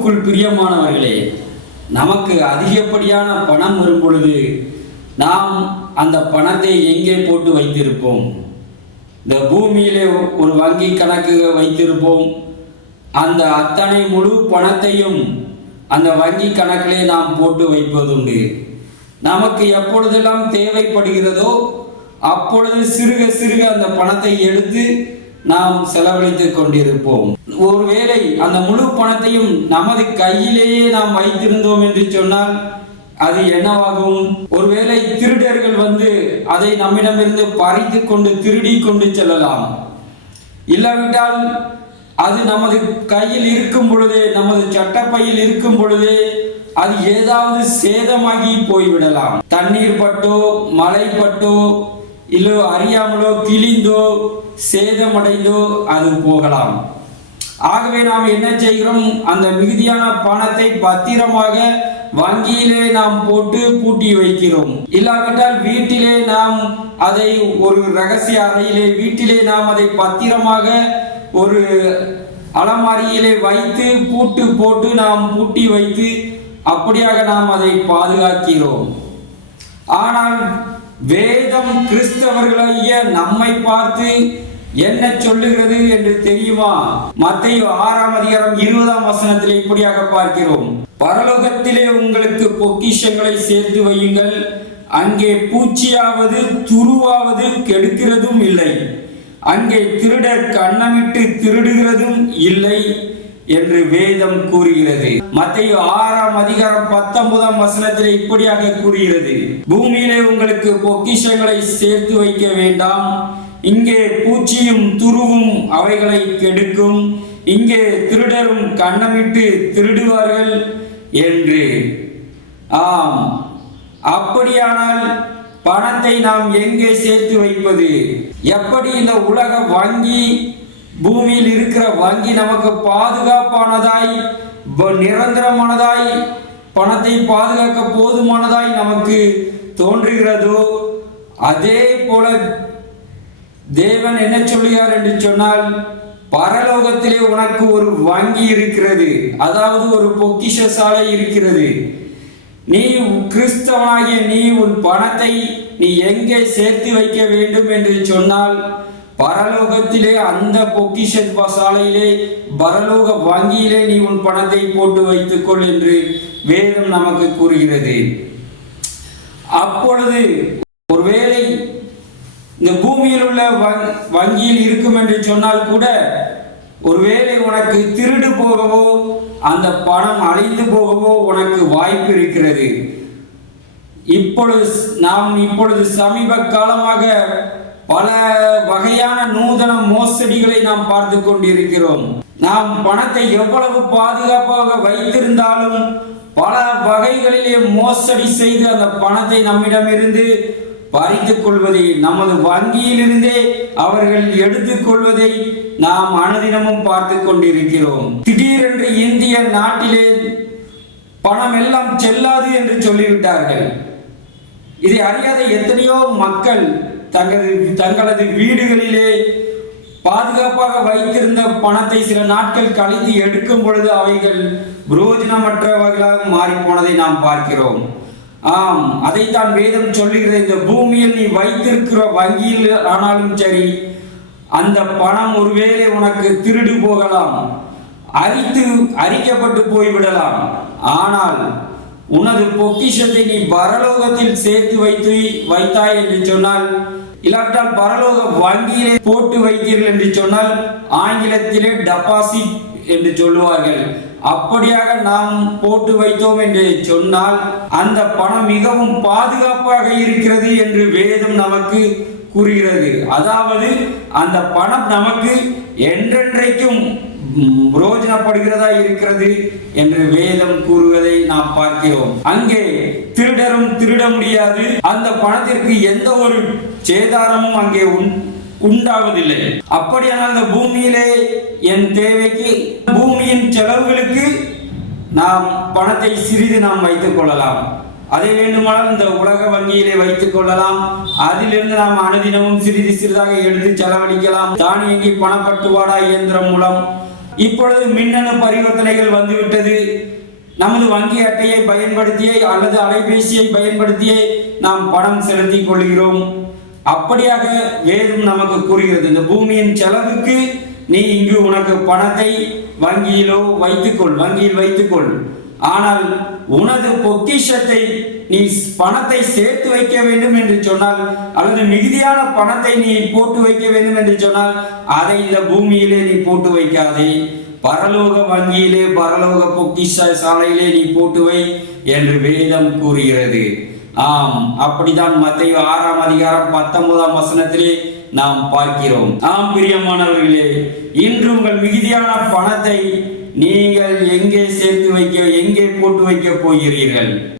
கிறிஸ்துவுக்குள் பிரியமானவர்களே நமக்கு அதிகப்படியான பணம் வரும் பொழுது நாம் அந்த பணத்தை எங்கே போட்டு வைத்திருப்போம்? இந்த பூமியிலே ஒரு வங்கி கணக்கு வைத்திருப்போம். அந்த அத்தனை முழு பணத்தையும் அந்த வங்கி கணக்கிலே நாம் போட்டு வைப்பதுண்டு. நமக்கு எப்பொழுதெல்லாம் தேவைப்படுகிறதோ அப்பொழுது சிறுக சிறுக அந்த பணத்தை எடுத்து நாம் செலவழித்துக் கொண்டிருப்போம். ஒருவேளை அந்த முழு பணத்தையும் நமது கையிலேயே நாம் வைத்திருந்தோம் என்று சொன்னால் அது என்னவாகும்? ஒருவேளை திருடர்கள் வந்து அதை நம்மிடமிருந்து பறித்து கொண்டு திருடி கொண்டு செல்லலாம். இல்லாவிட்டால் அது நமது கையில் இருக்கும் பொழுதே நமது சட்டப்பையில் இருக்கும் பொழுதே அது ஏதாவது சேதமாகி போய்விடலாம். தண்ணீர் பட்டோ மழை பட்டோ இல்லோ அறியாமலோ கிழிந்தோ சேதமடைந்தோ அது போகலாம். ஆகவே நாம் என்ன செய்கிறோம்? அந்த மிகுதியான பணத்தை பத்திரமாக வங்கியிலே நாம் போட்டு பூட்டி வைக்கிறோம். இல்லாவிட்டால் வீட்டிலே நாம் அதை ஒரு ரகசிய அறையிலே வீட்டிலே நாம் அதை பத்திரமாக ஒரு அலமாரியிலே வைத்து பூட்டு போட்டு நாம் பூட்டி வைத்து அப்படியாக நாம் அதை பாதுகாக்கிறோம். ஆனால் வேதம் கிறிஸ்தவர்களாகிய நம்மை பார்த்து என்ன சொல்லுகிறது என்று தெரியுமா? மத்திய ஆறாம் அதிகாரம் இருபதாம் வசனத்தில் இப்படியாக பார்க்கிறோம். பரலோகத்திலே உங்களுக்கு பொக்கிஷங்களை சேர்த்து வையுங்கள். அங்கே பூச்சியாவது துருவாவது கெடுக்கிறதும் இல்லை. அங்கே திருடர் கண்ணமிட்டு திருடுகிறதும் இல்லை. என்று வேதம் கூறுகிறது. மத்திய ஆறாம் அதிகாரம் பத்தொன்பதாம் வசனத்தில் இப்படியாக கூறுகிறது. பூமியிலே உங்களுக்கு பொக்கிஷங்களை சேர்த்து வைக்க வேண்டாம். இங்கே பூச்சியும் துருவும் அவைகளை கெடுக்கும். இங்கே திருடரும் கண்ணமிட்டு திருடுவார்கள் என்று. ஆம். அப்படியானால் பணத்தை நாம் எங்கே சேர்த்து வைப்பது? எப்படி இந்த உலக வங்கி பூமியில் இருக்கிற வங்கி நமக்கு பாதுகாப்பானதாய் நிரந்தரமானதாய் பணத்தை பாதுகாக்க போதுமானதாய் நமக்கு தோன்றுகிறதோ அதே போல தேவன் என்ன சொல்லுகிறார் என்று சொன்னால் பரலோகத்திலே உனக்கு ஒரு வங்கி இருக்கிறது அதாவது ஒரு பொக்கிஷ சாலை இருக்கிறது. நீ கிறிஸ்தவனாகிய நீ உன் பணத்தை நீ எங்கே சேர்த்து வைக்க வேண்டும் என்று சொன்னால் பரலோகத்திலே அந்த பொக்கிஷ சாலையிலே பரலோக வங்கியிலே நீ உன் பணத்தை போட்டு வைத்துக்கொள் என்று வேதம் நமக்கு கூறுகிறது. அப்பொழுது ஒருவேளை இந்த பூமியில் உள்ள வங்கியில் இருக்கும் என்று சொன்னால் கூட ஒருவேளை உனக்கு திருடு போகவோ அந்த பணம் அழிந்து போகவோ உனக்கு வாய்ப்பு இருக்கிறது. இப்பொழுது நாம் இப்பொழுது சமீப காலமாக பல வகையான நூதன மோசடிகளை நாம் பார்த்து கொண்டிருக்கிறோம். நாம் பணத்தை எவ்வளவு பாதுகாப்பாக வைத்திருந்தாலும் பல வகைகளிலே மோசடி செய்து அந்த பணத்தை நம்மிடமிருந்து பறித்துக் கொள்வதை நமது வங்கியிலிருந்தே அவர்கள் எடுத்துக் கொள்வதை நாம் அனுதினமும் பார்த்து கொண்டிருக்கிறோம். திடீரென்று இந்திய நாட்டிலே பணம் எல்லாம் செல்லாது என்று சொல்லிவிட்டார்கள். இதை அறியாத எத்தனையோ மக்கள் தங்களது தங்களது வீடுகளிலே பாதுகாப்பாக வைத்திருந்த பணத்தை சில நாட்கள் கழித்து எடுக்கும் பொழுது அவைகள் புரோஜனமற்றவர்களாக மாறி போனதை நாம் பார்க்கிறோம். ஆம் அதைத்தான் வேதம் சொல்லுகிறது. இந்த பூமியில் நீ வைத்திருக்கிற வங்கியில் ஆனாலும் சரி அந்த பணம் ஒருவேளை உனக்கு திருடு போகலாம் அரித்து அரிக்கப்பட்டு போய்விடலாம். ஆனால் உனது பொக்கிஷத்தை நீ பரலோகத்தில் சேர்த்து வைத்து வைத்தாய் என்று சொன்னால் இல்லாவிட்டால் பரலோக வங்கியிலே போட்டு வைத்தீர்கள் என்று சொன்னால் ஆங்கிலத்திலே டெபாசிட் என்று சொல்லுவார்கள். அப்படியாக நாம் போட்டு வைத்தோம் என்று சொன்னால் அந்த பணம் மிகவும் பாதுகாப்பாக இருக்கிறது என்று வேதம் நமக்கு கூறுகிறது. அதாவது அந்த பணம் நமக்கு என்றென்றைக்கும் புரோஜனப்படுகிறதா பிரயோஜனப்படுகிறதா இருக்கிறது என்று வேதம் கூறுவதை நாம் பார்க்கிறோம். அங்கே திருடரும் திருட முடியாது. அந்த பணத்திற்கு எந்த ஒரு சேதாரமும் அங்கே உண்- உண்டாவதில்லை. அப்படியானால் அந்த பூமியிலே என் தேவைக்கு பூமியின் செலவுகளுக்கு நாம் பணத்தை சிறிது நாம் வைத்துக் கொள்ளலாம். அதை வேண்டுமானால் இந்த உலக வங்கியிலே வைத்துக் கொள்ளலாம். அதிலிருந்து நாம் அனுதினமும் சிறிது சிறிதாக எடுத்து செலவழிக்கலாம். தானியங்கி பணப்பட்டுவாடா இயந்திரம் மூலம் இப்பொழுது மின்னணு பரிவர்த்தனைகள் வந்துவிட்டது. நமது வங்கி அட்டையை பயன்படுத்தியே அல்லது அலைபேசியை பயன்படுத்தியே நாம் பணம் செலுத்திக் கொள்கிறோம். அப்படியாக வேதம் நமக்கு கூறுகிறது. இந்த பூமியின் செலவுக்கு நீ இங்கு உனக்கு பணத்தை வங்கியிலோ வைத்துக்கொள் வங்கியில் வைத்துக்கொள் ஆனால் உனது பொக்கிஷத்தை நீ பணத்தை சேர்த்து வைக்க வேண்டும் என்று சொன்னால் அல்லது மிகுதியான பணத்தை நீ போட்டு வைக்க வேண்டும் என்று சொன்னால் அதை இந்த பூமியிலே நீ போட்டு வைக்காதே. பரலோக வங்கியிலே பரலோக பொக்கிஷ சாலையிலே நீ போட்டு வை என்று வேதம் கூறுகிறது. ஆம் அப்படிதான் மத்திய ஆறாம் அதிகாரம் பத்தொன்பதாம் வசனத்திலே நாம் பார்க்கிறோம். ஆம் பிரியமானவர்களே இன்று உங்கள் மிகுதியான பணத்தை நீங்கள் எங்கே சேர்த்து வைக்க எங்கே போட்டு வைக்க போகிறீர்கள்?